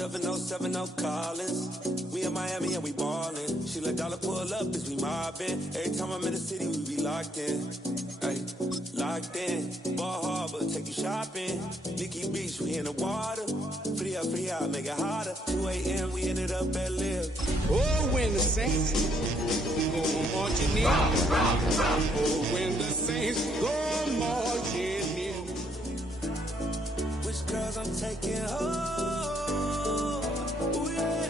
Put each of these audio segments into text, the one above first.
707 Collins. We in Miami and we ballin'. She let dollar pull up as we mobbin'. Every time I'm in the city, we be locked in. Ay, locked in. Ball Harbor, take you shopping. Nikki Beach, we in the water. Free up, make it hotter. 2 a.m., we ended up at Live. Oh, when the Saints go marching in. Oh, when the Saints go marching in. Which girls I'm taking home? Ooh, yeah.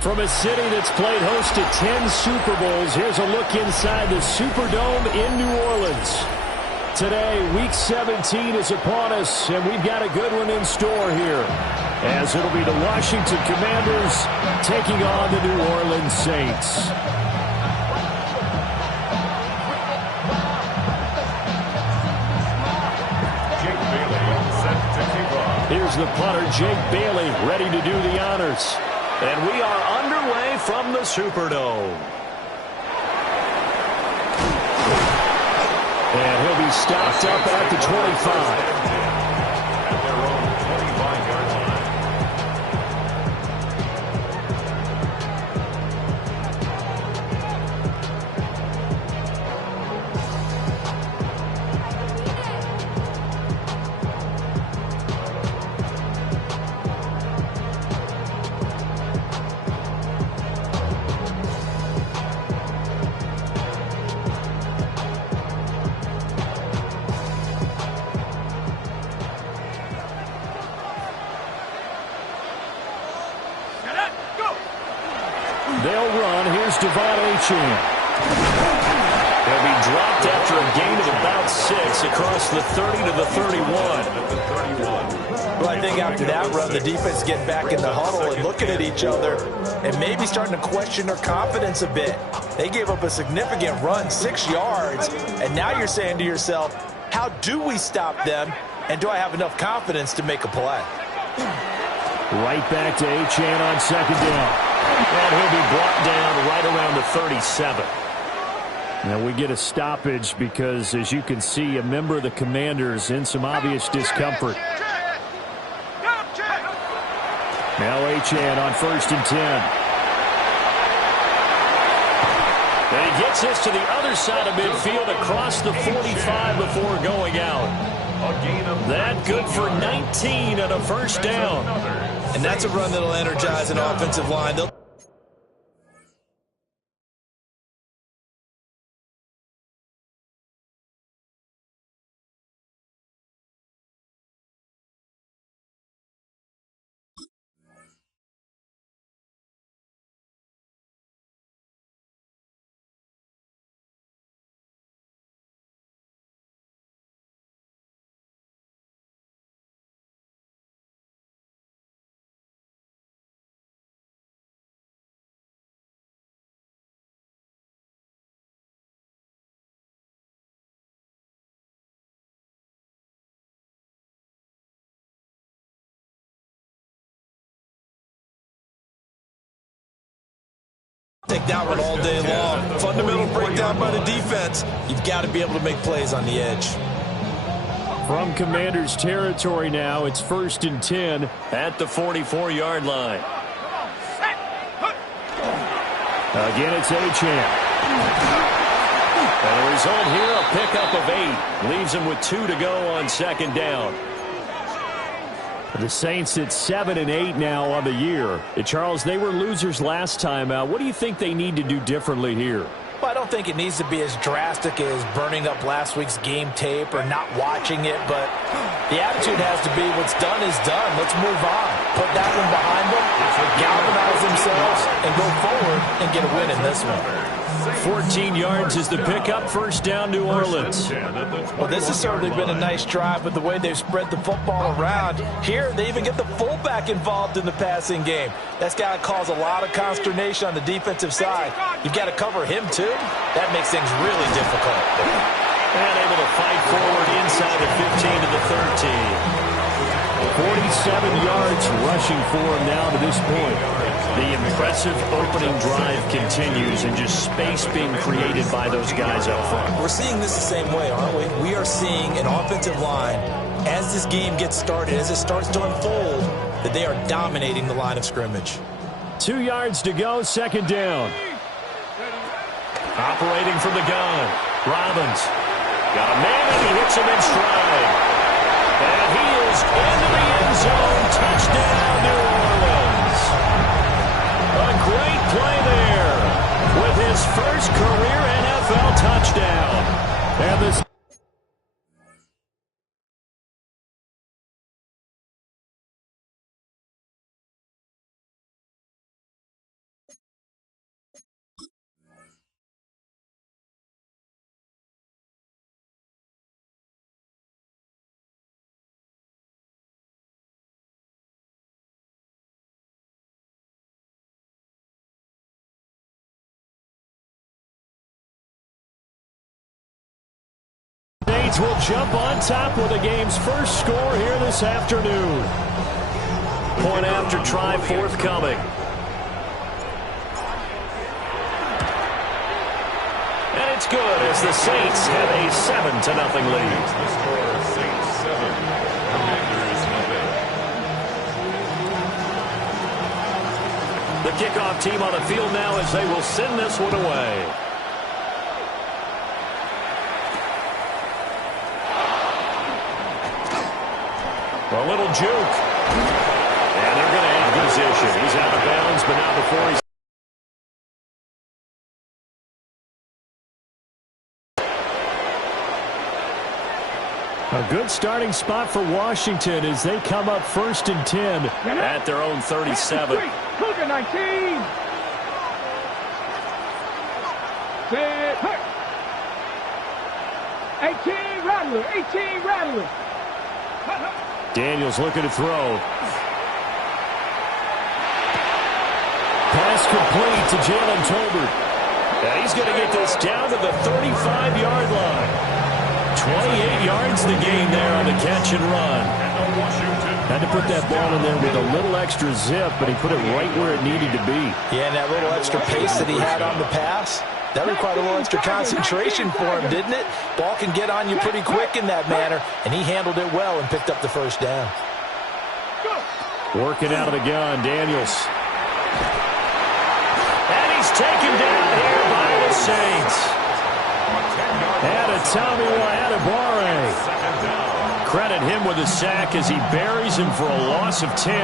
From a city that's played host to 10 Super Bowls, here's a look inside the Superdome in New Orleans. Today, Week 17 is upon us, and we've got a good one in store here, as it'll be the Washington Commanders taking on the New Orleans Saints. Here's the punter, Jake Bailey, ready to do the honors. And we are underway from the Superdome. And he'll be stopped up at the 25. At their own 25-yard line. They'll run. Here's Devon Achane. He'll be dropped after a gain of about 6 across the 30 to the 31. Well, I think after that run, the defense getting back in the huddle and looking at each other and maybe starting to question their confidence a bit. They gave up a significant run, 6 yards, and now you're saying to yourself, how do we stop them, and do I have enough confidence to make a play? Right back to Achane on second down. And he'll be brought down right around the 37. Now we get a stoppage because, as you can see, a member of the Commanders in some obvious discomfort. Now Achane on 1st and 10. And he gets this to the other side of midfield across the 45 before going out. That good for 19 and a first down. And that's a run that'll energize an offensive line. Take that one all day long. Fundamental breakdown by the defense. You've got to be able to make plays on the edge. From Commanders territory now, it's 1st and 10 at the 44-yard line. Again, it's Achane. And the result here, a pickup of 8. Leaves him with 2 to go on second down. The Saints at 7 and 8 now on the year. Charles, they were losers last time out. What do you think they need to do differently here? Well, I don't think it needs to be as drastic as burning up last week's game tape or not watching it, but the attitude has to be what's done is done. Let's move on. Put that one behind them, galvanize themselves, and go forward and get a win in this one. 14 yards is the pickup, first down New Orleans. Well, this has certainly been a nice drive with the way they've spread the football around. Here, they even get the fullback involved in the passing game. That's got to cause a lot of consternation on the defensive side. You've got to cover him, too. That makes things really difficult. And able to fight forward inside the 15 to the 13. 47 yards rushing for him now to this point. The impressive opening drive continues and just space being created by those guys up front. We're seeing this the same way, aren't we? We are seeing an offensive line, as this game gets started, as it starts to unfold, that they are dominating the line of scrimmage. 2 yards to go, second down. Operating from the gun, Robbins. Got a man and he hits him in stride. And he is into the end zone. Touchdown, New Orleans. A great play there with his first career NFL touchdown. And this Saints will jump on top with the game's first score here this afternoon. Point after try forthcoming. And it's good as the Saints have a 7-0 lead. The score, Saints 7, Commanders nothing. The kickoff team on the field now as they will send this one away. A little juke. And they're going to have position. He's out of bounds, but not before he's... A good starting spot for Washington as they come up 1st and 10 at their own 37. Cougar 19. Set. 18 Rattler. 18 Rattler. Daniels looking to throw. Pass complete to Jalen Tolbert. And he's going to get this down to the 35-yard line. 28 yards the gain there on the catch and run. Had to put that ball in there with a little extra zip, but he put it right where it needed to be. Yeah, and that little extra pace that he had on the pass, that required a little extra concentration for him, didn't it? Ball can get on you pretty quick in that manner, and he handled it well and picked up the first down. Working out of the gun, Daniels. And he's taken down here by the Saints. And a Tommy Adebawore. Credit him with a sack as he buries him for a loss of 10.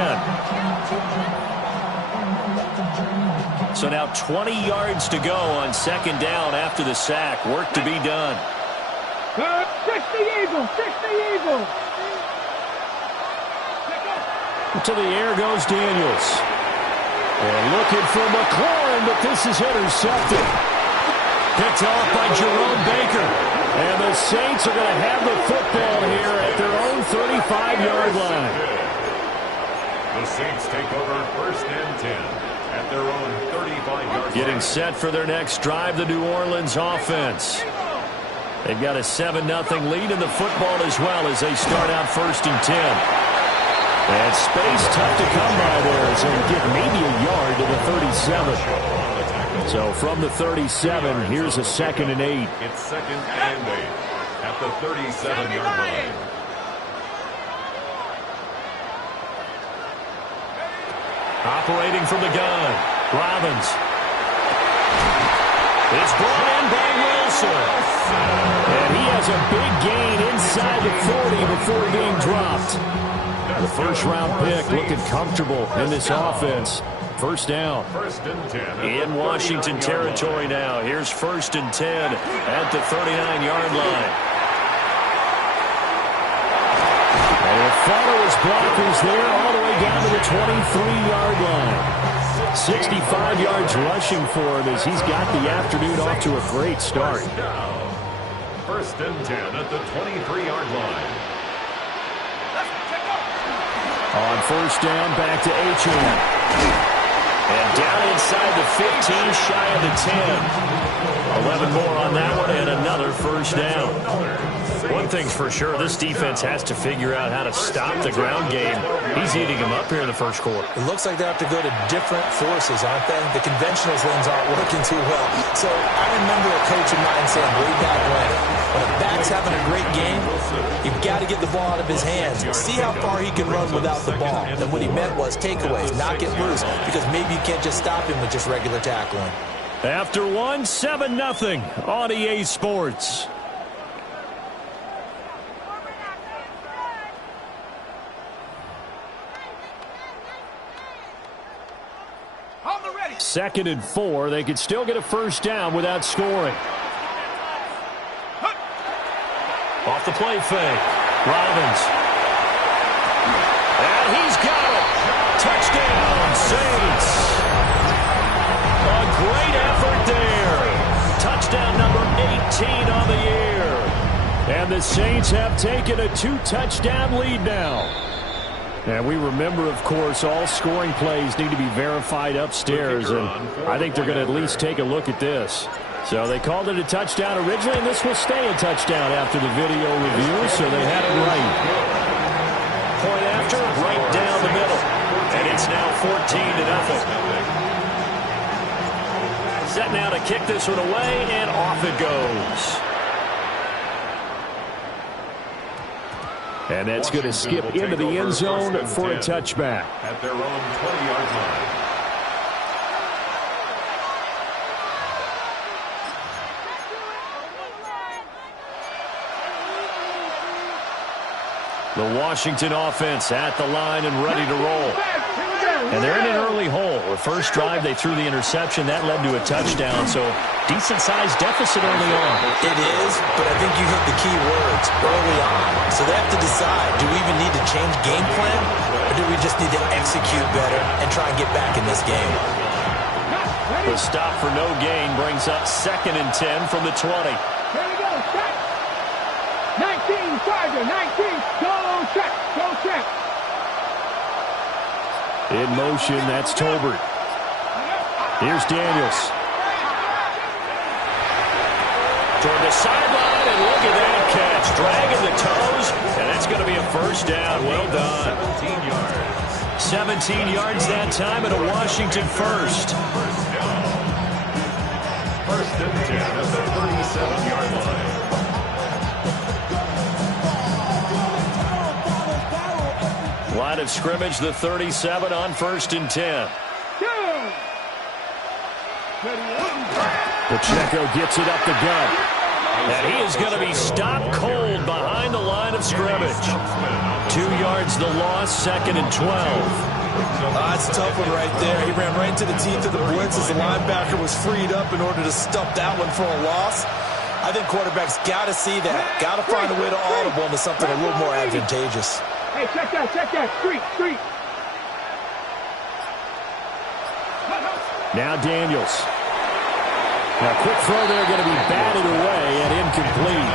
So now 20 yards to go on 2nd down after the sack. Work to be done. 60 Eagles. 60 Eagles. To the air goes Daniels. And looking for McLaurin, but this is intercepted. Picked off by Jerome Baker. And the Saints are going to have the football here at their own 35-yard line. The Saints take over 1st and 10 at their own 35-yard line. Getting set for their next drive, the New Orleans offense. They've got a 7-0 lead in the football as well as they start out 1st and 10. And space tough to come by there as they get maybe a yard to the 37. So from the 37, here's a 2nd and 8. It's 2nd and 8 at the 37-yard line. Operating from the gun, Robbins. It's brought in by Wilson. And he has a big gain inside the 40 before being dropped. The first-round pick looking comfortable in this offense. 1st down. 1st and 10 in Washington territory now. Here's 1st and 10 at the 39-yard line. And they follow his blockers there all the way down to the 23-yard line. 65 yards rushing for him as he's got the afternoon off to a great start. 1st and 10 at the 23-yard line. On 1st down, back to Achane. And down inside the 15, shy of the 10. 11 more on that one, and another 1st down. One thing's for sure, this defense has to figure out how to stop the ground game. He's eating him up here in the first quarter. It looks like they have to go to different forces, aren't they? The conventional things aren't working too well. So I remember a coach of mine saying way back when a back's having a great game, you've got to get the ball out of his hands. See how far he can run without the ball. And what he meant was takeaways, not get loose, because maybe you can't just stop him with just regular tackling. After one, 7-0 on EA Sports. Second and 4. They could still get a first down without scoring. Off the play fake. Robbins. And he's got it. Touchdown, Saints. A great effort there. Touchdown number 18 on the year. And the Saints have taken a 2-touchdown lead now. And we remember, of course, all scoring plays need to be verified upstairs, and I think they're going to at least take a look at this. So they called it a touchdown originally, and this will stay a touchdown after the video review, so they had it right. Point after, right down the middle. And it's now 14-0. Set now to kick this one away, and off it goes. And that's going to skip into the end zone for a touchback. At their own 20-yard line. The Washington offense at the line and ready to roll. And they're in an early hole. The first drive, they threw the interception. That led to a touchdown, so decent-sized deficit early on. It is, but I think you hit the key words early on. So they have to decide, do we even need to change game plan, or do we just need to execute better and try and get back in this game? The stop for no gain brings up 2nd and 10 from the 20. Here we go, set. 19, Charger, 19, go check, go check. In motion, that's Tolbert. Here's Daniels. Toward the sideline, and look at that catch. Dragging the toes, and that's going to be a first down. Well done. 17 yards that time, and a Washington first. First and 10 at the 37-yard line. Line of scrimmage, the 37 on 1st and 10. Pacheco gets it up the gut. And he is going to be stopped cold behind the line of scrimmage. 2 yards the loss, 2nd and 12. That's a tough one right there. He ran right into the teeth of the blitz as the linebacker was freed up in order to stuff that one for a loss. I think quarterbacks got to see that. Got to find a way to audible into something a little more advantageous. Hey, check that, street. Now Daniels. Now quick throw there, going to be batted away and incomplete.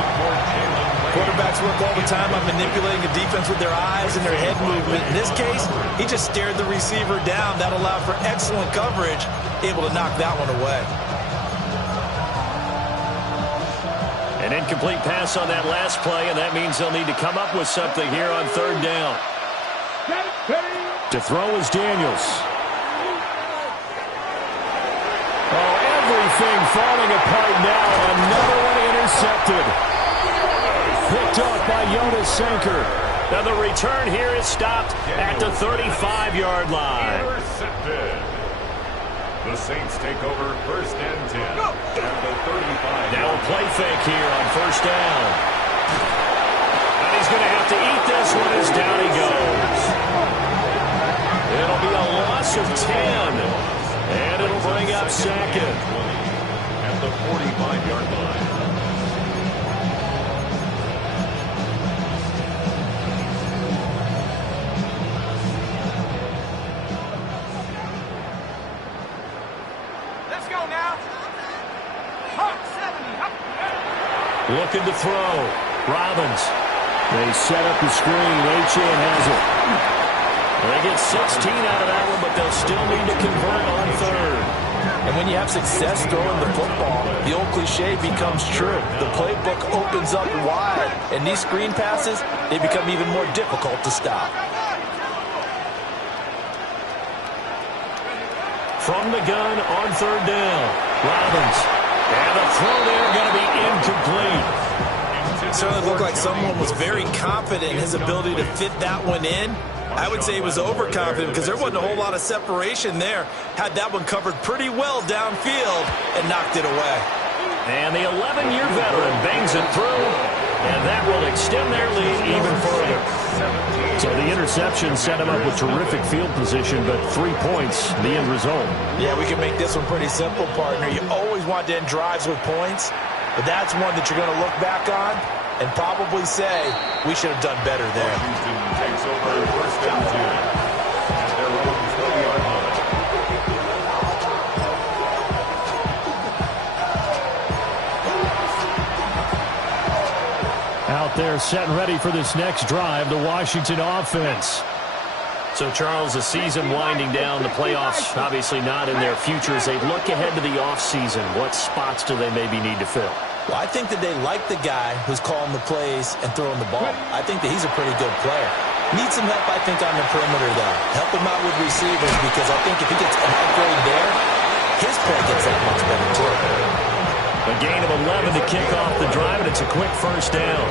Quarterbacks work all the time on manipulating a defense with their eyes and their head movement. In this case, he just stared the receiver down. That allowed for excellent coverage, able to knock that one away. An incomplete pass on that last play, and that means they'll need to come up with something here on 3rd down. To throw is Daniels. Oh, everything falling apart now. Another one intercepted. Picked off by Jonas Sanker. Now the return here is stopped at the 35-yard line. Intercepted. The Saints take over 1st and 10 at the 35. Now a play fake here on 1st down. And he's going to have to eat this one as down he goes. It'll be a loss of 10. And it'll bring up 2nd. At the 45-yard line. Looking to throw. Robbins. They set up the screen. Achane has it. They get 16 out of that one, but they'll still need to convert on 3rd. And when you have success throwing the football, the old cliche becomes true. The playbook opens up wide, and these screen passes, they become even more difficult to stop. From the gun on third down, Robbins. And the throw there going to be incomplete. It certainly looked like someone was very confident in his ability to fit that one in. I would say he was overconfident because there wasn't a whole lot of separation there. Had that one covered pretty well downfield and knocked it away. And the 11-year veteran bangs it through, and that will extend their lead even further. So the interception set him up with terrific field position, but 3 points, the end result. Yeah, we can make this one pretty simple, partner. You always want to end drives with points, but that's one that you're going to look back on and probably say, we should have done better there. Washington takes over first and 10 at their own 20-yard line. Out there set and ready for this next drive, the Washington offense. So, Charles, the season winding down, the playoffs obviously not in their future. As they look ahead to the offseason, what spots do they maybe need to fill? Well, I think that they like the guy who's calling the plays and throwing the ball. I think that he's a pretty good player. Needs some help, I think, on the perimeter, though. Help him out with receivers because I think if he gets an upgrade there, his play gets that much better, too. A gain of 11 to kick off the drive, and it's a quick first down.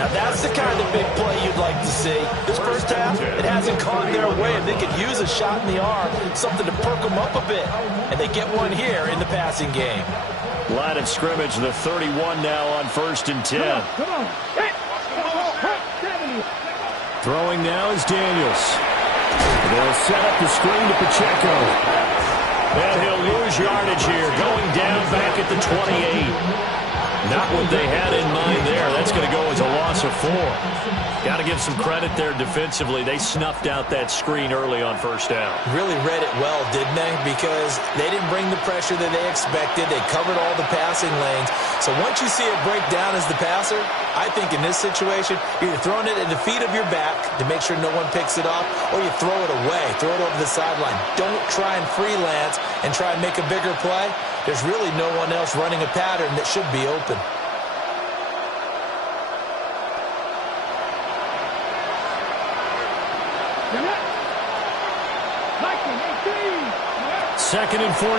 Now, that's the kind of big play you'd like to see. This first half, it hasn't gone their way, and they could use a shot in the arm, something to perk them up a bit. And they get one here in the passing game. Line of scrimmage, the 31 now on first and 10. Throwing now is Daniels. They'll set up the screen to Pacheco. And he'll lose yardage here, going down back at the 28. Not what they had in mind there. That's going to go as a loss of 4. Got to give some credit there defensively. They snuffed out that screen early on first down. Really read it well, didn't they? Because they didn't bring the pressure that they expected. They covered all the passing lanes. So once you see it break down as the passer, I think in this situation, you're either throwing it at the feet of your back to make sure no one picks it off, or you throw it away, throw it over the sideline. Don't try and freelance and try and make a bigger play. There's really no one else running a pattern that should be open. Second and 14.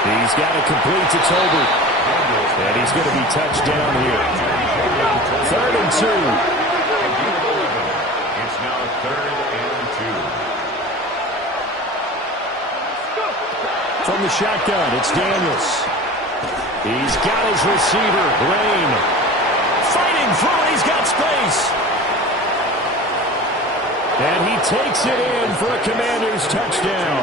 He's got it complete to Tolbert. And he's going to be touched down here. Third and 2. It's now third and 2. From the shotgun, it's Daniels. He's got his receiver, Lane. Fighting through it, he's got space. And he takes it in for a Commanders touchdown.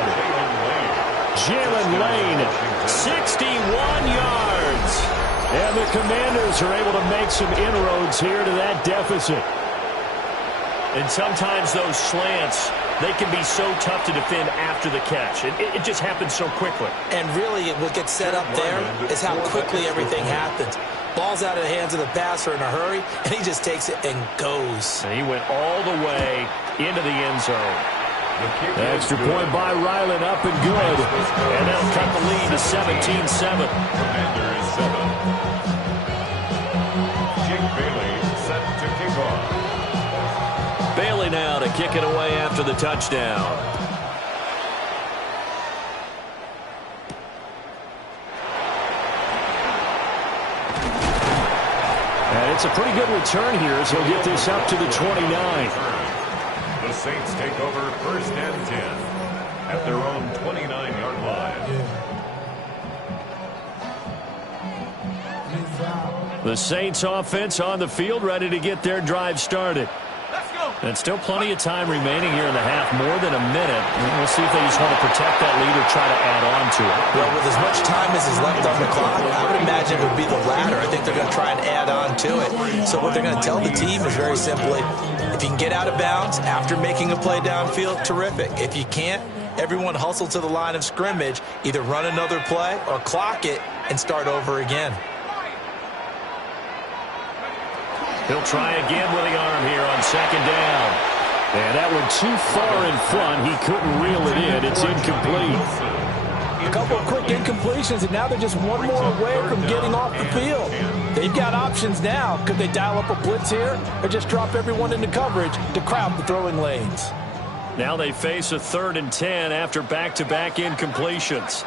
Jalen Lane, 61 yards. And the Commanders are able to make some inroads here to that deficit. And sometimes those slants, they can be so tough to defend after the catch. It just happens so quickly. And really, what gets set up there is how quickly everything happens. Ball's out of the hands of the passer in a hurry, and he just takes it and goes. And he went all the way into the end zone. Extra point by Ryland, up and good. And that'll cut the lead to 17-7. Commanders 7. Jake Bailey set to kick off. Bailey now to kick it away after the touchdown. And it's a pretty good return here as he'll get this up to the 29. The Saints take over first and 10 at their own 29-yard line. The Saints offense on the field, ready to get their drive started. And still plenty of time remaining here in the half, more than a minute. We'll see if they just want to protect that lead or try to add on to it. Well, with as much time as is left on the clock, I would imagine it would be the latter. I think they're going to try and add on to it. So what they're going to tell the team is very simply, if you can get out of bounds after making a play downfield, terrific. If you can't, everyone hustle to the line of scrimmage, either run another play or clock it and start over again. He'll try again with the arm here on second down. And that one too far in front. He couldn't reel it in. It's incomplete. A couple of quick incompletions, and now they're just one more away from getting off the field. They've got options now. Could they dial up a blitz here or just drop everyone into coverage to crowd the throwing lanes? Now they face a 3rd and 10 after back-to-back incompletions.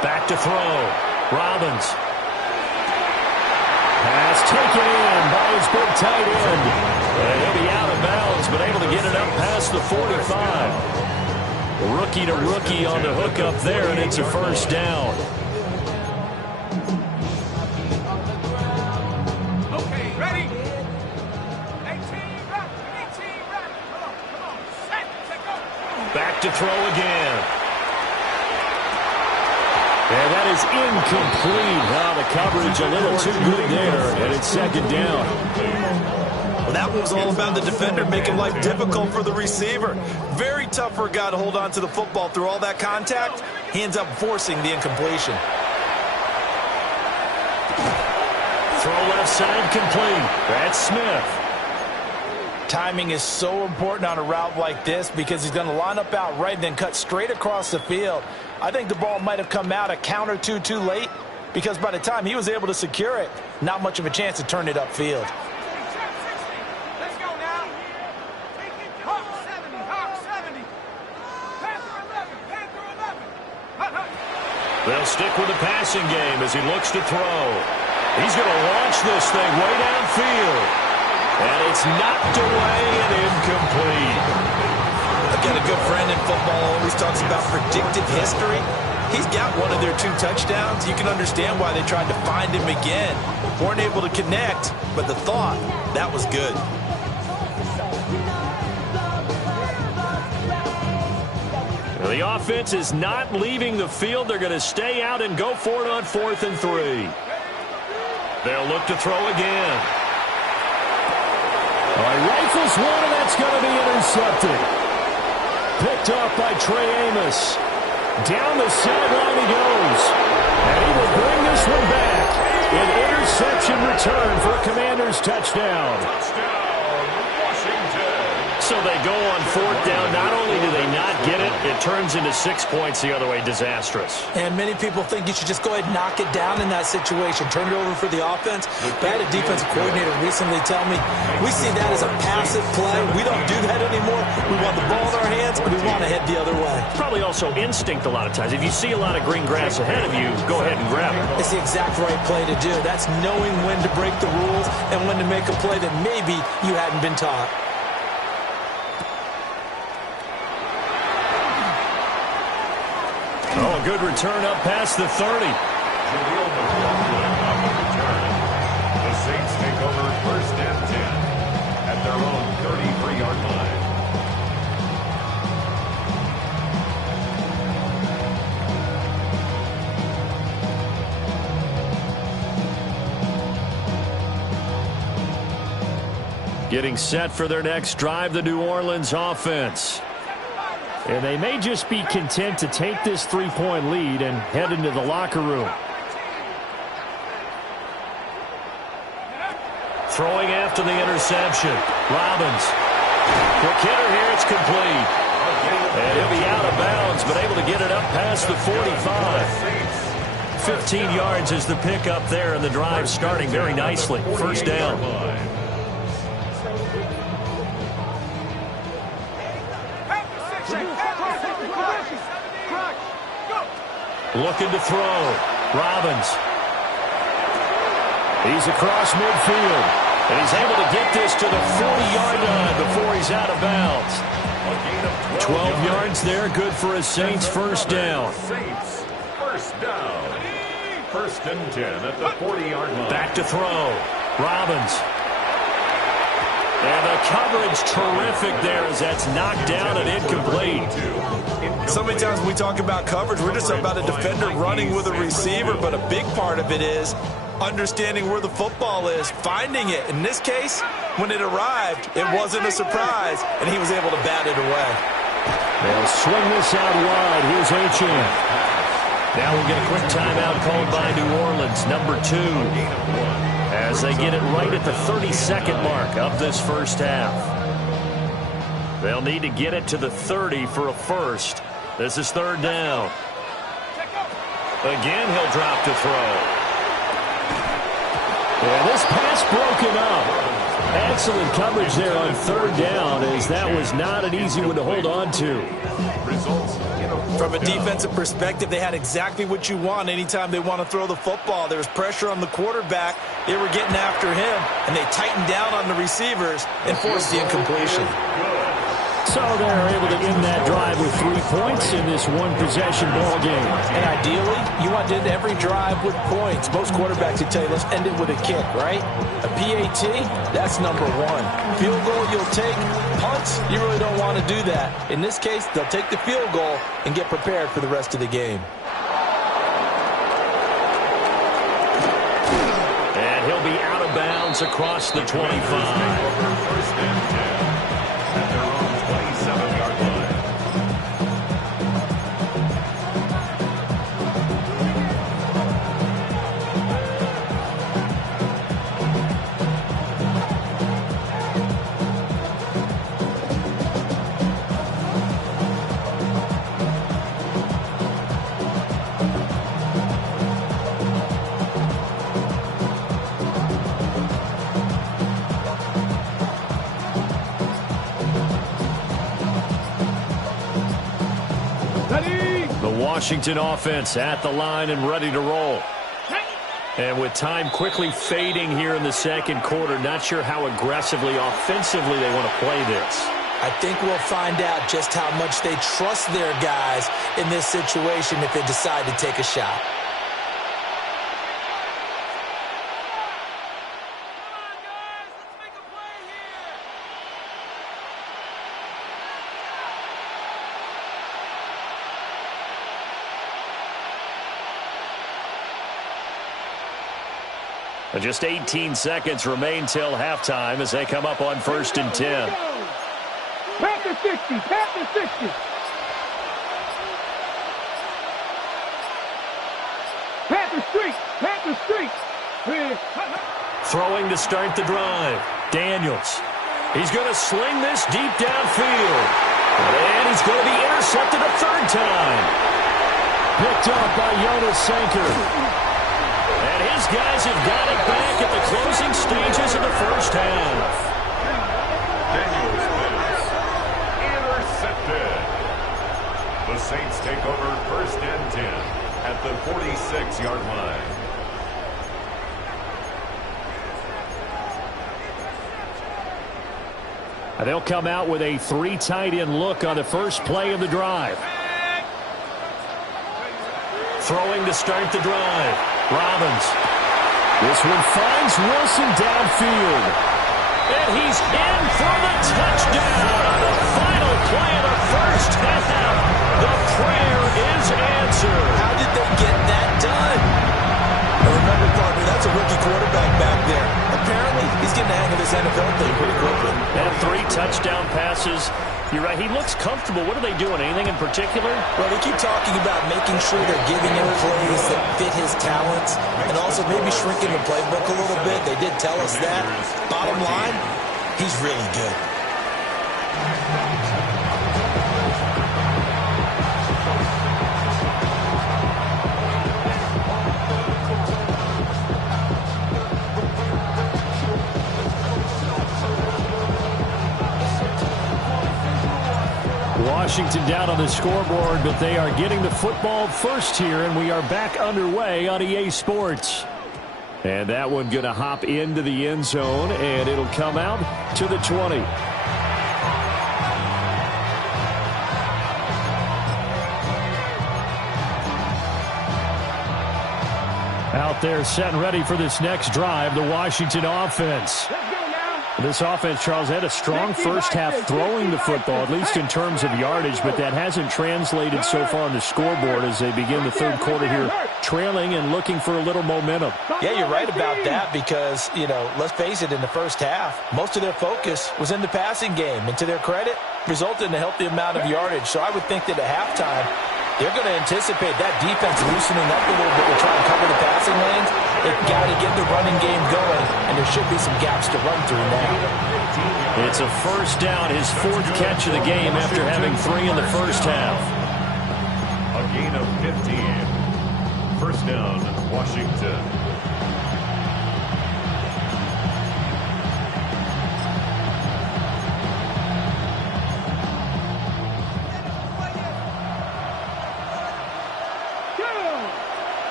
Back to throw. Robbins. Pass taken in by his big tight end. And he'll be out of bounds, but able to get it up past the 45. Rookie to rookie on the hook up there, and it's a first down. Okay, ready? 18, run. Come on. Set, go. Back to throw again. And that is incomplete. Now the coverage a little too good there, and it's 2nd down. Well, that was all about the defender making life difficult for the receiver. Very tough for a guy to hold on to the football through all that contact. He ends up forcing the incompletion. Throw left side complete. That's Smith. Timing is so important on a route like this because he's going to line up out right and then cut straight across the field. I think the ball might have come out a count or two too late because by the time he was able to secure it, not much of a chance to turn it upfield. Let's go now. Hawk 70. Panther 11. They'll stick with the passing game as he looks to throw. He's going to launch this thing way downfield. And it's knocked away and incomplete. I've got a good friend in football who always talks about predictive history. He's got one of their 2 touchdowns. You can understand why they tried to find him again. Weren't able to connect, but the thought, that was good. Well, the offense is not leaving the field. They're going to stay out and go for it on 4th and 3. They'll look to throw again. All right, rifles one, and that's going to be intercepted. Picked off by Trey Amos. Down the sideline he goes. And he will bring this one back. An interception return for a Commanders touchdown. So they go on 4th down. Not only do they not get it, it turns into 6 points the other way. Disastrous. And many people think you should just go ahead and knock it down in that situation. Turn it over for the offense. But I had a defensive coordinator recently tell me, we see that as a passive play. We don't do that anymore. We want the ball in our hands, and we want to head the other way. It's probably also instinct a lot of times. If you see a lot of green grass ahead of you, go ahead and grab it. It's the exact right play to do. That's knowing when to break the rules and when to make a play that maybe you hadn't been taught. Oh, a good return up past the 30. The Saints take over 1st and 10 at their own 33-yard line. Getting set for their next drive, the New Orleans offense. And they may just be content to take this 3-point lead and head into the locker room. Throwing after the interception. Robbins. Quick hitter here, it's complete. And he'll be out of bounds, but able to get it up past the 45. 15 yards is the pickup there, and the drive starting very nicely. 1st down. Looking to throw. Robbins. He's across midfield. And he's able to get this to the 40-yard line before he's out of bounds. 12 yards there, good for a Saints 1st down. Saints 1st down. 1st and 10 at the 40-yard line. Back to throw. Robbins. And the coverage terrific there as that's knocked down and incomplete. So many times when we talk about coverage, we're just about a defender running with a receiver, but a big part of it is understanding where the football is, finding it. In this case, when it arrived, it wasn't a surprise, and he was able to bat it away. They'll swing this out wide. Here's Achane. Now we'll get a quick timeout called by New Orleans, number 2. as they get it right at the 32nd mark of this first half. They'll need to get it to the 30 for a first. This is third down. Again, he'll drop to throw. And this pass broken up. Excellent coverage there on third down, as that was not an easy one to hold on to. From a defensive perspective, they had exactly what you want anytime they want to throw the football. There was pressure on the quarterback. They were getting after him, and they tightened down on the receivers and forced the incompletion. So they're able to end that drive with 3 points in this one-possession ball game. And ideally, you want to end every drive with points. Most quarterbacks would tell you, let's end it with a kick, right? A PAT, that's number one. Field goal, you'll take. Punts, you really don't want to do that. In this case, they'll take the field goal and get prepared for the rest of the game. And he'll be out of bounds across the 25. Washington offense at the line and ready to roll. And with time quickly fading here in the second quarter, not sure how aggressively, offensively they want to play this. I think we'll find out just how much they trust their guys in this situation if they decide to take a shot. Just 18 seconds remain till halftime as they come up on 1st and 10. Panther 60, Panther 60. Panther Street, Panther Street. Throwing to start the drive. Daniels. He's going to sling this deep downfield. And he's going to be intercepted a third time. Picked up by Jonas Sanker. And his guys have got it back at the closing stages of the first half. Daniels is intercepted. The Saints take over 1st and 10 at the 46-yard line. And they'll come out with a 3 tight end look on the first play of the drive. Throwing to start the drive. Robbins. This one finds Wilson downfield. And he's in for the touchdown. The final play of the first half. The prayer is answered. How did they get that done? Remember, partner, that's a rookie quarterback back there. Apparently, he's getting the hang of this NFL thing pretty quickly. And 3 touchdown passes. You're right, he looks comfortable. What are they doing? Anything in particular? Well, they keep talking about making sure they're giving him plays that fit his talents and also maybe shrinking the playbook a little bit. They did tell us that. Bottom line, he's really good. Washington down on the scoreboard, but they are getting the football first here, and we are back underway on EA Sports. And that one going to hop into the end zone, and it'll come out to the 20. Out there set and ready for this next drive, the Washington offense. This offense, Charles, had a strong first half throwing the football, at least in terms of yardage, but that hasn't translated so far on the scoreboard as they begin the third quarter here, trailing and looking for a little momentum. Yeah, you're right about that because, you know, let's face it, in the first half, most of their focus was in the passing game, and to their credit, resulted in a healthy amount of yardage. So I would think that at halftime, they're going to anticipate that defense loosening up a little bit to try and cover the passing lanes. They've got to get the running game going, and there should be some gaps to run through now. It's a first down, his 4th catch of the game after having 3 in the first half. A gain of 15. First down, Washington.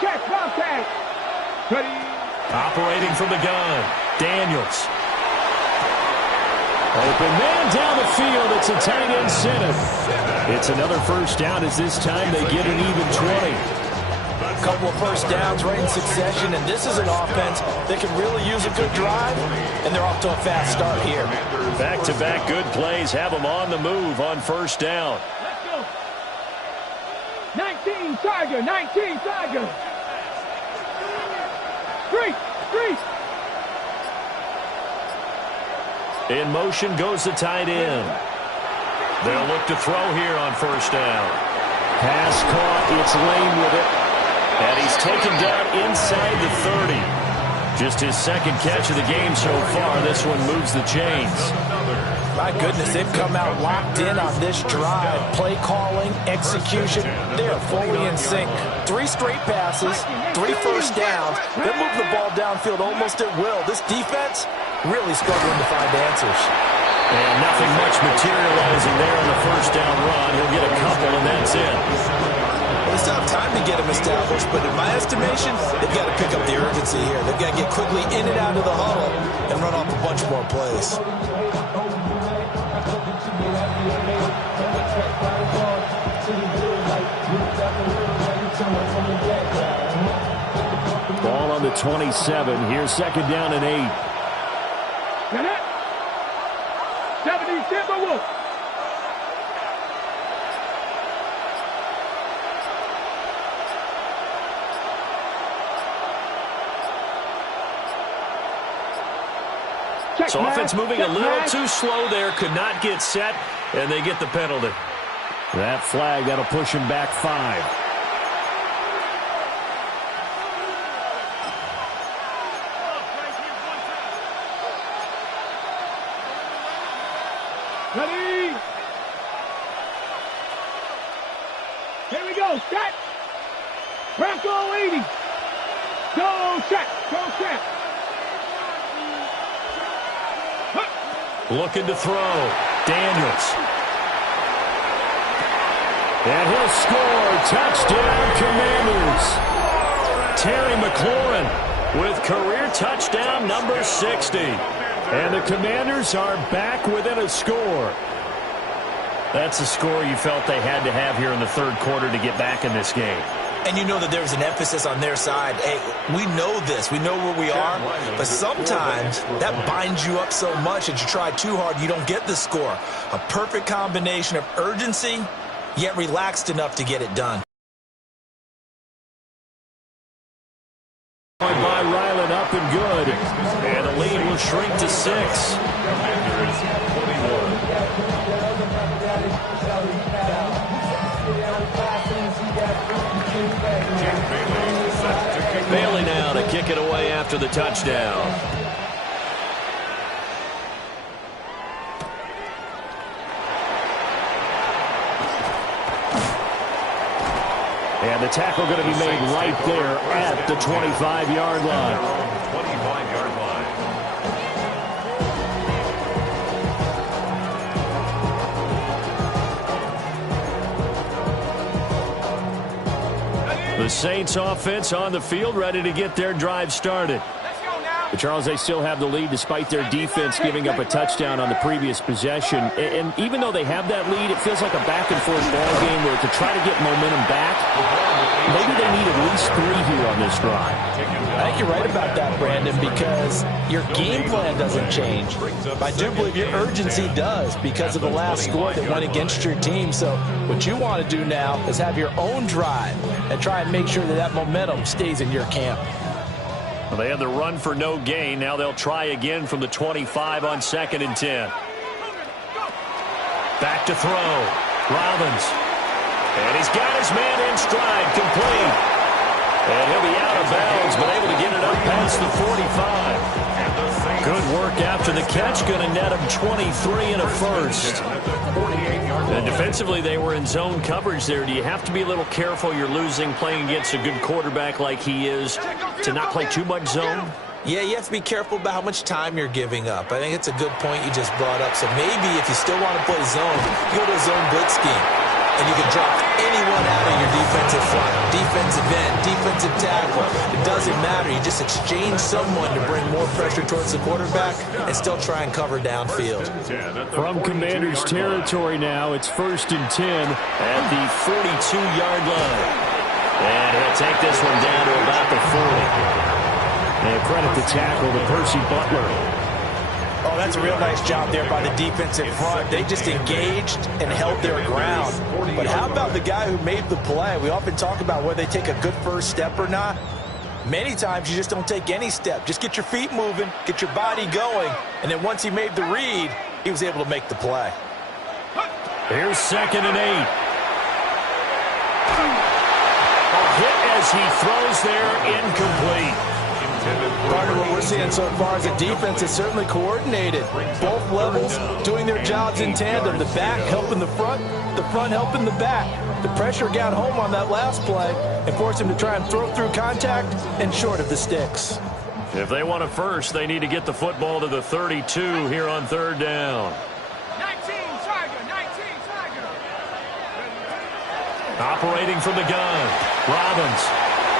Check, Bobcat. Operating from the gun, Daniels. Open man down the field. It's a tight end center. It's another first down as this time they get an even 20. A couple of first downs right in succession, and this is an offense that can really use a good drive, and they're off to a fast start here. Back-to-back good plays have them on the move on first down. Let's go. 19 Tiger, 19 Tiger. Street. In motion goes the tight end. They'll look to throw here on first down. Pass caught. It's Lane with it. And he's taken down inside the 30. Just his 2nd catch of the game so far. This one moves the chains. My goodness, they've come out locked in on this drive. Play calling, execution, they are fully in sync. 3 straight passes, 3 first downs. They move the ball downfield almost at will. This defense really struggling to find answers. And nothing much materializing there on the first down run. He'll get a couple, and that's it. Well, they still have time to get him established, but in my estimation, they've got to pick up the urgency here. They've got to get quickly in and out of the huddle and run off a bunch more plays. Ball on the 27. Here's 2nd down and 8. 70 Timberwolves. So offense moving a little too slow there. Could not get set, and they get the penalty. That flag, that'll push him back 5. Ready? Here we go. Set. Bronco 80. Go set. Looking to throw. Daniels. And he'll score. Touchdown, Commanders. Terry McLaurin with career touchdown number 60. And the Commanders are back within a score. That's a score you felt they had to have here in the 3rd quarter to get back in this game. And you know that there's an emphasis on their side. Hey, we know this. We know where we are. But sometimes that binds you up so much that you try too hard, you don't get the score. A perfect combination of urgency, yet relaxed enough to get it done. By Ryland up and good. And the lead will shrink to 6. Bailey now to kick it away after the touchdown. And the tackle going to be made right there at the 25-yard line. 25-yard line. The Saints offense on the field, ready to get their drive started. But Charles, they still have the lead despite their defense giving up a touchdown on the previous possession. And even though they have that lead, it feels like a back-and-forth ball game where to try to get momentum back, maybe they need at least 3 here on this drive. I think you're right about that, Brandon, because your game plan doesn't change. I do believe your urgency does because of the last score that went against your team. So what you want to do now is have your own drive and try and make sure that that momentum stays in your camp. Well, they had the run for no gain. Now they'll try again from the 25 on 2nd and 10. Back to throw. Robbins. And he's got his man in stride, complete. And he'll be out of bounds, but able to get it up past the 45. Good work after the catch, going to net him 23 and a first. And defensively, they were in zone coverage there. Do you have to be a little careful? You're losing playing against a good quarterback like he is to not play too much zone? Yeah, you have to be careful about how much time you're giving up. I think it's a good point you just brought up. So maybe if you still want to play zone, you go to a zone blitz scheme. And you can drop anyone out of your defensive front, defensive end, defensive tackle. It doesn't matter. You just exchange someone to bring more pressure towards the quarterback and still try and cover downfield. From Commanders territory now, it's 1st and 10 at the 42-yard line. And he'll take this one down to about the 40. And credit the tackle to Percy Butler. Oh, that's a real nice job there by the defensive front. They just engaged and held their ground. But how about the guy who made the play? We often talk about whether they take a good first step or not. Many times you just don't take any step. Just get your feet moving, get your body going, and then once he made the read, he was able to make the play. Here's 2nd and 8. A hit as he throws there, incomplete. Part of what we're seeing so far as a defense is certainly coordinated. Both levels doing their jobs in tandem. The back helping the front helping the back. The pressure got home on that last play and forced him to try and throw through contact and short of the sticks. If they want a first, they need to get the football to the 32 here on 3rd down. 19 Tiger. Operating from the gun. Robbins.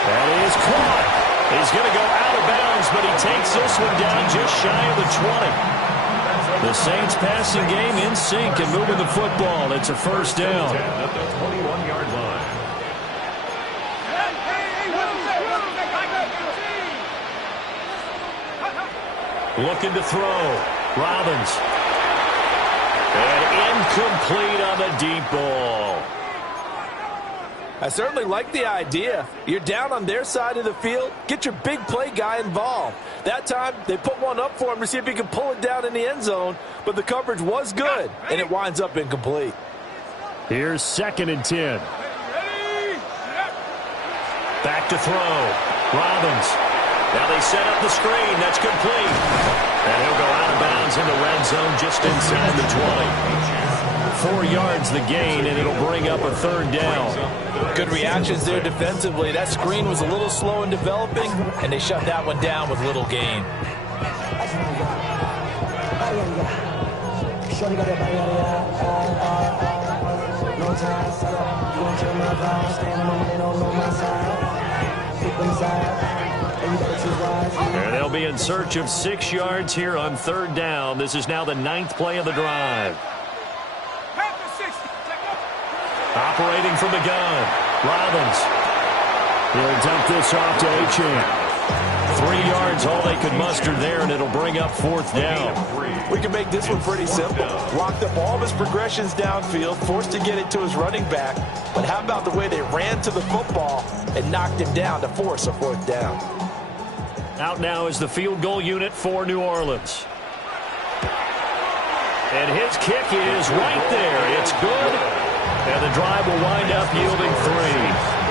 That is caught. He's going to go out of bounds, but he takes this one down just shy of the 20. The Saints passing game in sync and moving the football. It's a 1st down. At the 21-yard line. Looking to throw. Robbins. And incomplete on the deep ball. I certainly like the idea. You're down on their side of the field. Get your big play guy involved. That time, they put one up for him to see if he can pull it down in the end zone, but the coverage was good, and it winds up incomplete. Here's 2nd and 10. Back to throw. Robbins. Now they set up the screen. That's complete. And he'll go out of bounds in the red zone just inside the 20. 4 yards the gain, and it'll bring up a 3rd down. Good reactions there defensively. That screen was a little slow in developing, and they shut that one down with little gain. And they'll be in search of 6 yards here on 3rd down. This is now the 9th play of the drive. Operating from the gun. Robbins. He'll dump this off to Achane. 3 yards, all they could muster there, and it'll bring up 4th down. We can make this one pretty simple. Locked up all of his progressions downfield, forced to get it to his running back. But how about the way they ran to the football and knocked him down to force a 4th down? Out now is the field goal unit for New Orleans. And his kick is right there. It's good. And the drive will wind up yielding 3.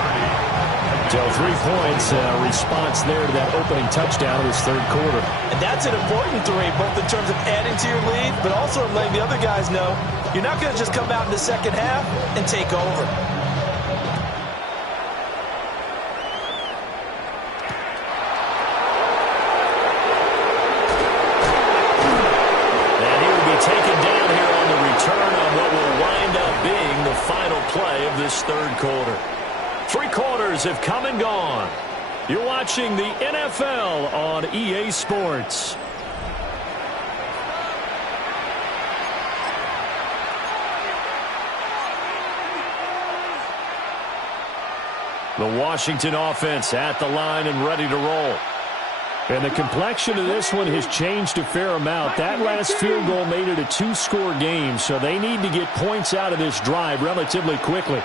So 3 points, response there to that opening touchdown in this 3rd quarter. And that's an important 3, both in terms of adding to your lead, but also in letting the other guys know you're not going to just come out in the second half and take over. And he will be taken down here on the return on what will wind up being the final play of this 3rd quarter. 3 quarters have come and gone. You're watching the NFL on EA Sports. The Washington offense at the line and ready to roll. And the complexion of this one has changed a fair amount. That last field goal made it a 2-score game, so they need to get points out of this drive relatively quickly.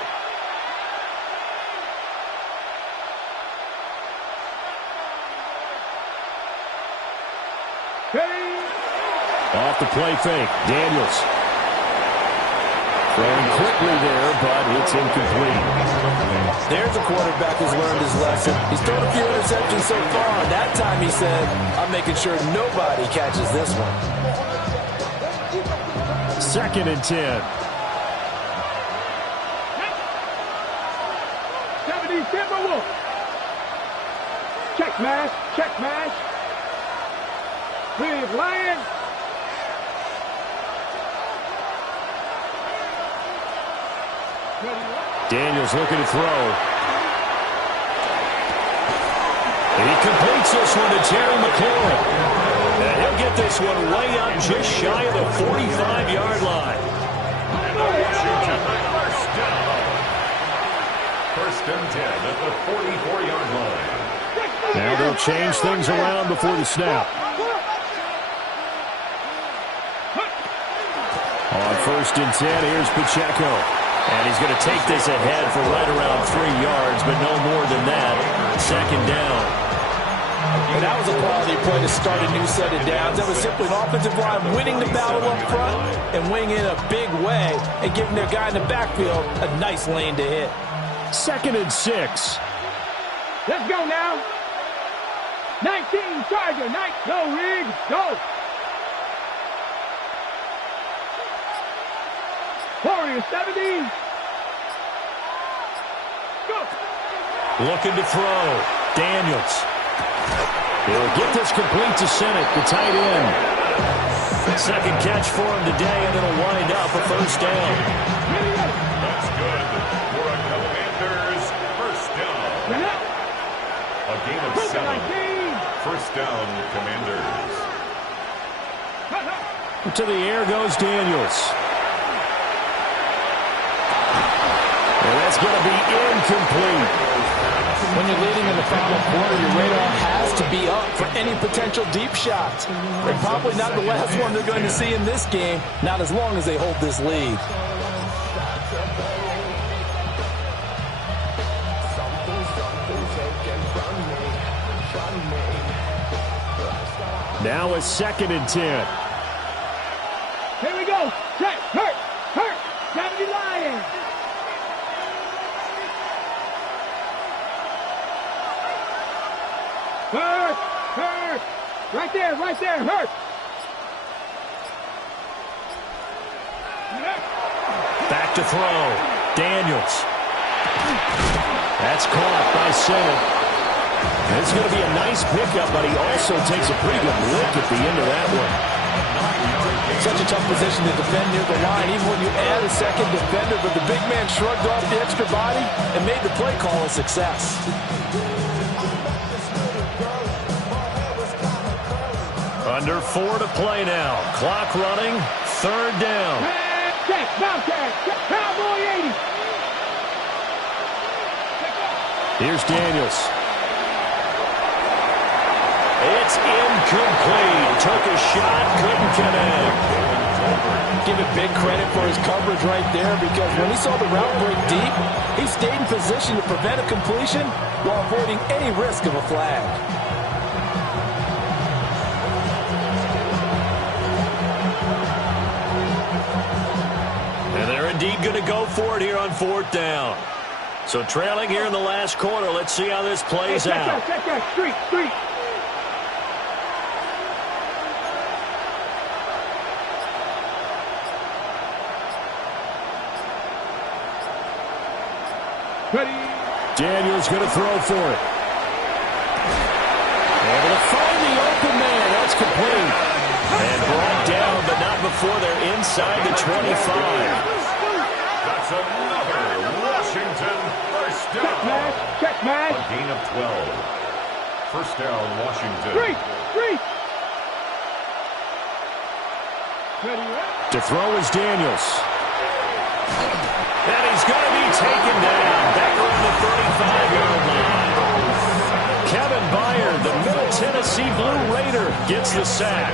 Off the play fake, Daniels. Throwing quickly there, but it's incomplete. There's a quarterback who's learned his lesson. He's thrown a few interceptions so far. That time he said, I'm making sure nobody catches this one. 2nd and 10. 70-1. Check mash, check mash. Big Lion. Daniels looking to throw. He completes this one to Terry McLaurin. And he'll get this one way up just shy of the 45-yard line. First and 10 at the 44-yard line. Now they'll change things around before the snap. On 1st and 10, here's Pacheco. And he's going to take this ahead for right around 3 yards, but no more than that. 2nd down. And that was a quality play to start a new set of downs. That was simply an offensive line winning the battle up front and winning in a big way and giving their guy in the backfield a nice lane to hit. 2nd and 6. Let's go now. 19 Charger. Go, Riggs. Go. Warriors 70. Go. Looking to throw. Daniels. He'll get this complete to Senate, the tight end. 2nd catch for him today, and it'll wind up a 1st down. That's good for a Commanders 1st down. A gain of 7. 1st down, Commanders. To the air goes Daniels. And that's going to be incomplete. When you're leading in the final quarter, your radar has to be up for any potential deep shots. And probably not the last one they're going to see in this game, not as long as they hold this lead. Now a 2nd and 10. Here we go. Check. Hurt. 70 Lions. Hurt. Right there. Hurt. Back to throw. Daniels. That's caught by Senate. It's going to be a nice pickup, but he also takes a pretty good lick at the end of that one. Such a tough position to defend near the line, even when you add a 2nd defender, but the big man shrugged off the extra body and made the play call a success. Under 4 to play now. Clock running. 3rd down. Check. Cowboy 80. Here's Daniels. It's incomplete. Took a shot, couldn't connect. Give it big credit for his coverage right there, because when he saw the route break deep, he stayed in position to prevent a completion while avoiding any risk of a flag. And they're indeed going to go for it here on 4th down. So trailing here in the last quarter. Let's see how this plays out. Check. Street. Ready. Daniels going to throw for it. Able to find the open man. That's complete. And brought down, but not before they're inside the 25. That's another Washington 1st down. Check match. A gain of 12. 1st down, Washington. Street. To throw is Daniels. And he's going to be taken down back around the 35-yard line. Kevin Byard, the Middle Tennessee Blue Raider, gets the sack.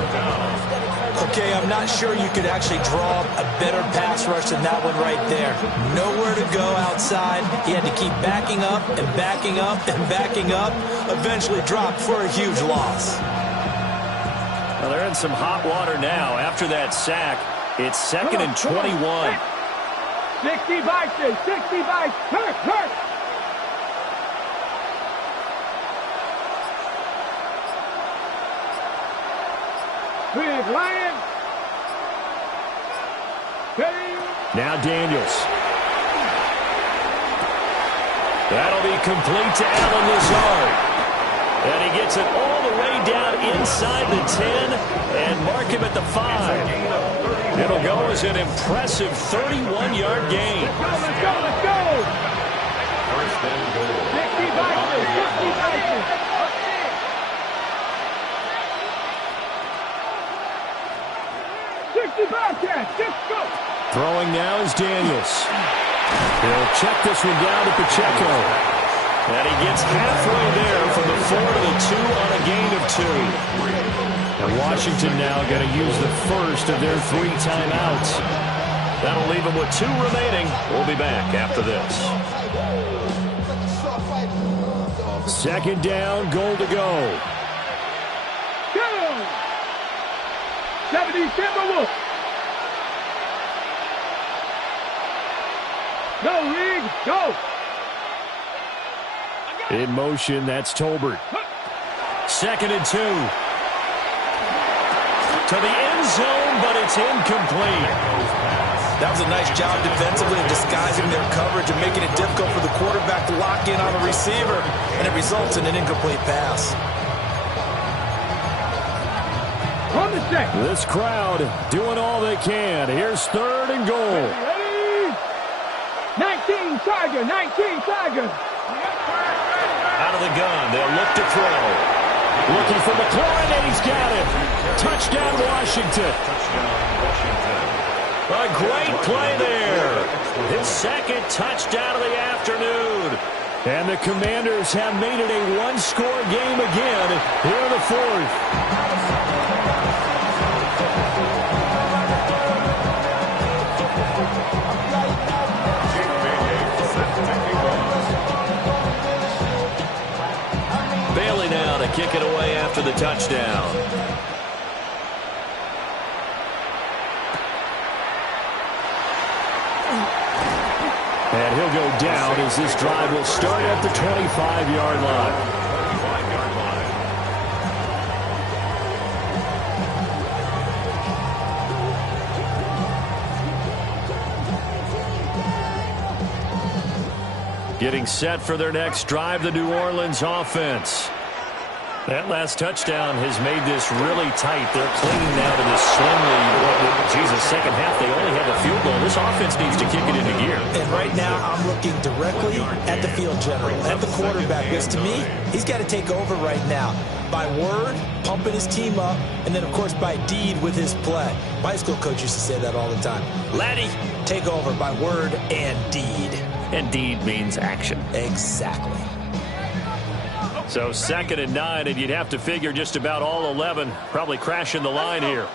Okay, I'm not sure you could actually draw a better pass rush than that one right there. Nowhere to go outside. He had to keep backing up and backing up and backing up. Eventually dropped for a huge loss. Well, they're in some hot water now. After that sack, it's 2nd and 21. 60 Vikings, 60 Vikings, hurt. Big Lion. Now Daniels. That'll be complete to Allen Lazard. And he gets it all the way down inside the 10 and mark him at the 5. It'll go as an impressive 31-yard gain. Let's go. First and goal. 60 Vikings, 60 Vikings. Throwing now is Daniels. He'll check this one down to Pacheco. And he gets halfway there from the 4 to the 2 on a gain of 2. And Washington now going to use the first of their 3 timeouts. That'll leave them with 2 remaining. We'll be back after this. Second down, goal to go. 70 Timberwolves. Go, Reed, go. In motion, that's Tolbert. Second and 2. To the end zone, but it's incomplete. That was a nice job defensively of disguising their coverage and making it difficult for the quarterback to lock in on the receiver, and it results in an incomplete pass. This crowd doing all they can. Here's third and goal. 19 Tiger. Out of the gun, they'll look to throw. Looking for McLaurin, and he's got it. Touchdown, Washington. A great play there. His second touchdown of the afternoon. And the Commanders have made it a one-score game again here in the fourth. Bailey now to kick it away after the touchdown. And he'll go down as this drive will start at the 25-yard line. Getting set for their next drive, the New Orleans offense. That last touchdown has made this really tight. They're clinging now to this slim lead. Second half, they only have a field goal. This offense needs to kick it into gear. And right now, I'm looking directly at the field general, at the quarterback, because to me, he's got to take over right now. By word, pumping his team up, and then, of course, by deed with his play. My high school coach used to say that all the time. Laddie, take over by word and deed. And deed means action. Exactly. So 2nd and 9, and you'd have to figure just about all 11 probably crashing the line here.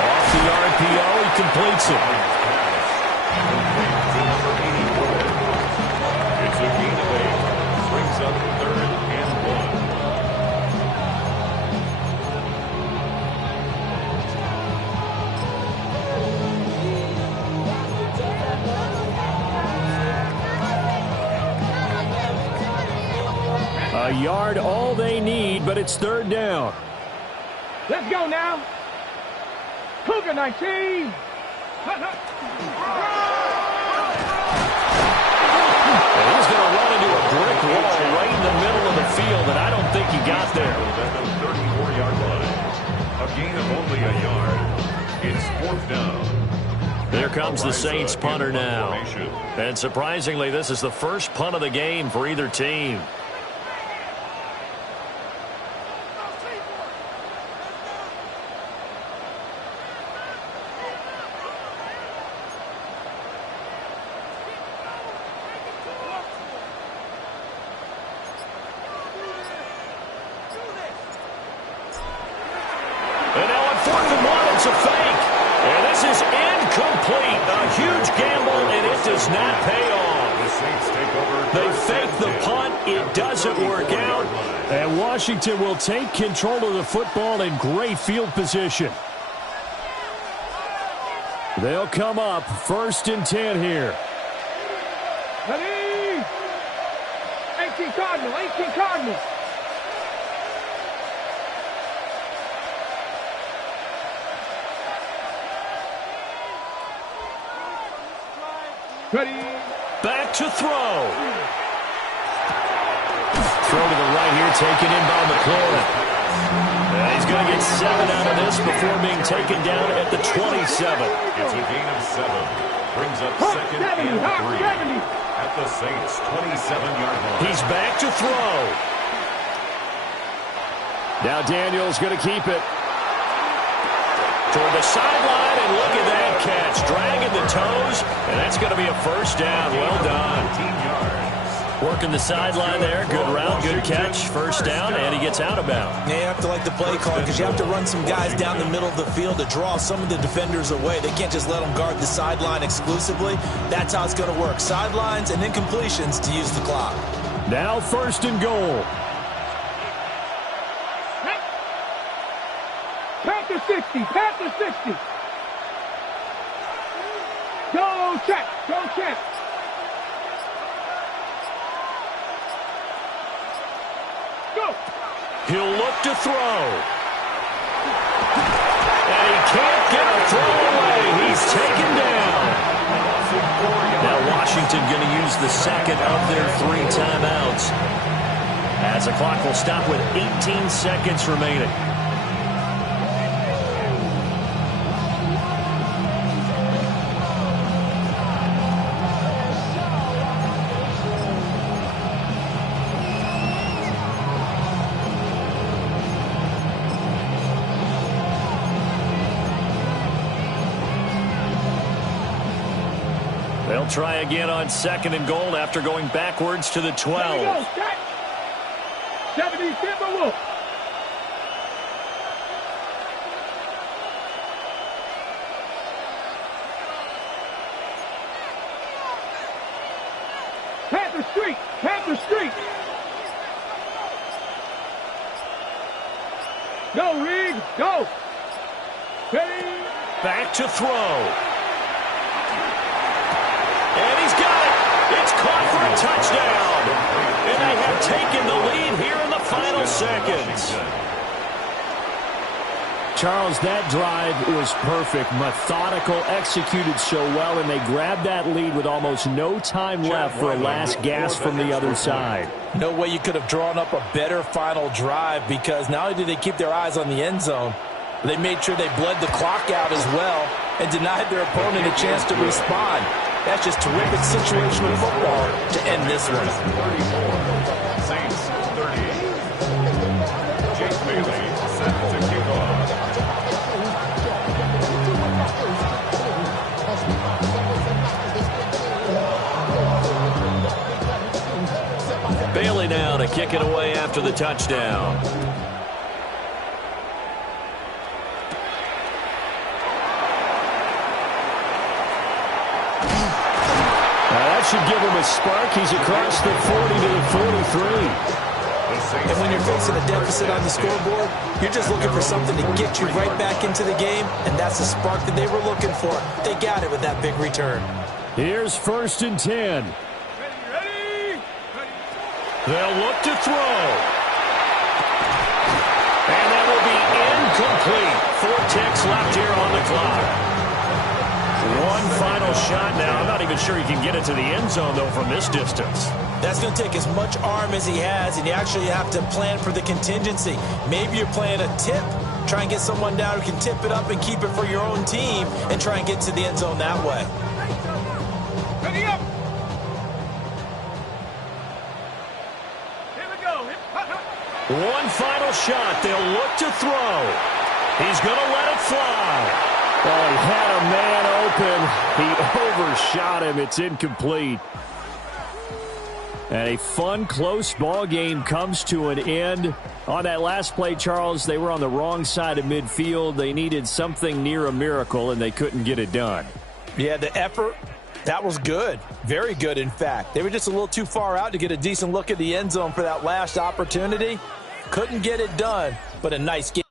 Off the RPO, he completes it. It's a gain of 8. Brings up 3rd and 1. A yard all they need, but it's 3rd down. Let's go now. Cougar 19. And he's going to run into a brick wall right in the middle of the field, and I don't think he got there. At the 34-yard line. A gain of only a yard. It's 4th down. There comes the Saints punter now. And surprisingly, this is the first punt of the game for either team. Washington will take control of the football in great field position. They'll come up 1st and 10 here. Ready? 18 Cardinals, 18 Cardinals. Ready? Back to throw. Throw to the right here, taken in by McLaurin. He's going to get 7 out of this before being taken down at the 27. It's a gain of 7. Brings up 2nd and 3 at the Saints' 27-yard line. He's back to throw. Now Daniels going to keep it. Toward the sideline, and look at that catch. Dragging the toes, and that's going to be a 1st down. Well done. 14 yards. Working the sideline there. Good route, good catch. 1st down, and he gets out of bounds. Yeah, you have to like the play call because you have to run some guys down the middle of the field to draw some of the defenders away. They can't just let them guard the sideline exclusively. That's how it's going to work. Sidelines and then completions to use the clock. Now 1st and goal. Panther 60, Panther 60. Go check, go check. Go. He'll look to throw. And he can't get a throw away. He's taken down. Now Washington going to use the 2nd of their 3 timeouts, as the clock will stop with 18 seconds remaining. They'll try again on 2nd and goal after going backwards to the 12. There we go, check. 70 Timberwolves. Panther Street, Panther Street. Go, Reed, go. Ready? Back to throw. And he's got it. It's caught for a touchdown. And they have taken the lead here in the final seconds. Charles, that drive was perfect. Methodical, executed so well, and they grabbed that lead with almost no time left for a last gasp from the other side. No way you could have drawn up a better final drive, because not only did they keep their eyes on the end zone, they made sure they bled the clock out as well and denied their opponent a chance to respond. That's just terrific situational football to end this one. 34, Saints 30. Jake Bailey set to kick off. Bailey now to kick it away after the touchdown. Should give him a spark. He's across the 40 to the 43. And when you're facing a deficit on the scoreboard, you're just looking for something to get you right back into the game, and that's the spark that they were looking for. They got it with that big return. Here's 1st and 10. Ready? They'll look to throw. And that will be incomplete. 4 ticks left here on the clock. One final shot now. I'm not even sure he can get it to the end zone, though, from this distance. That's going to take as much arm as he has, and you actually have to plan for the contingency. Maybe you're playing a tip. Try and get someone down who can tip it up and keep it for your own team and try and get to the end zone that way. Ready up. Here we go. One final shot. They'll look to throw. He's going to let it fly. Oh, he had a man open. He overshot him. It's incomplete. And a fun, close ball game comes to an end. On that last play, Charles, they were on the wrong side of midfield. They needed something near a miracle, and they couldn't get it done. Yeah, the effort, that was good. Very good, in fact. They were just a little too far out to get a decent look at the end zone for that last opportunity. Couldn't get it done, but a nice game.